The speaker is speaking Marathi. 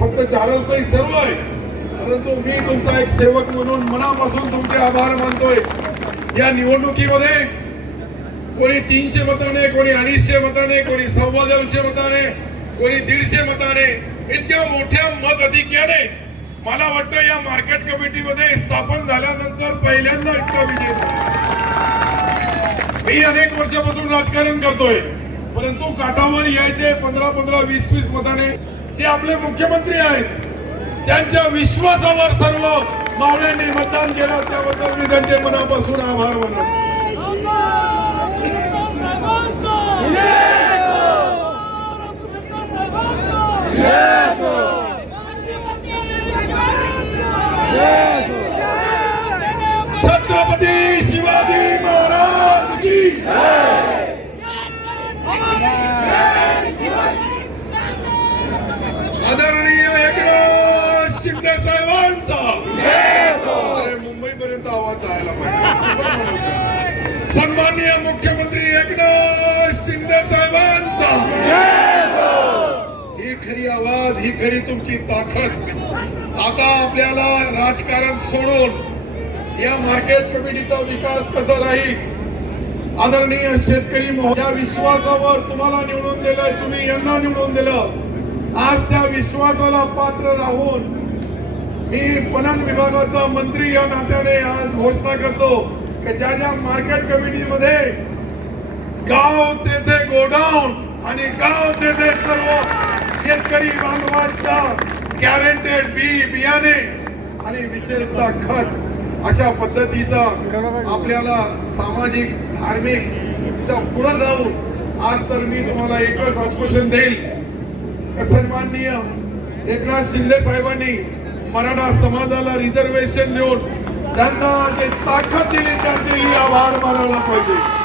फक्त चालत नाही सर्व आहे. परंतु मी तुमचा एक सेवक म्हणून मनापासून तुमचे आभार मानतोय. या निवडणुकीमध्ये कोणी तीनशे मताने कोणी अडीचशे मताने कोणी सव्वा दोनशे मताने कोणी दीडशे मताने इतक्या मोठ्या मत अधिक्याने मला वाटतं या मार्केट कमिटीमध्ये स्थापन झाल्यानंतर पहिल्यांदा इतका विजय मी अनेक वर्षापासून राजकारण करतोय परंतु काठावर यायचे पंधरा पंधरा वीस वीस मताने जे आपले मुख्यमंत्री आहेत त्यांच्या विश्वासावर सर्व मावळ्यांनी मतदान केलं त्याबद्दल मी त्यांचे मनापासून आभार मानतो. छत्रपती शिवाजी महाराज की जायला पाहिजे. सन्माननीय मुख्यमंत्री एकनाथ शिंदे साहेबांचा. ही खरी आवाज ही खरी तुमची ताकद. आता आपल्याला राजकारण सोडून या मार्केट कमिटीचा विकास कसा राहील? आदरणीय शेतकरी महोदया विश्वासावर तुम्हाला निवडून दिलं तुम्ही यांना निवडून दिलं. आज त्या विश्वासाला पात्र राहून मी पणन विभागाचा मंत्री या नात्याने आज घोषणा करतो की ज्या ज्या मार्केट कमिटीमध्ये गाव तेथे गोडाऊन आणि गाव तेथे सर्व शेतकरी बांधवांचा गॅरंटेड बी बियाणे आणि विशेषतः खत अशा पद्धतीचा आपल्याला सामाजिक धार्मिक च्या पुढे जाऊन आज तर मी तुम्हाला एकच आश्वासन देईल. सन्माननीय एकनाथ शिंदे साहेबांनी मराठा समाजाला रिझर्वेशन देऊन त्यांना जे ताकद दिली त्यांचे आभार मानायला पाहिजे.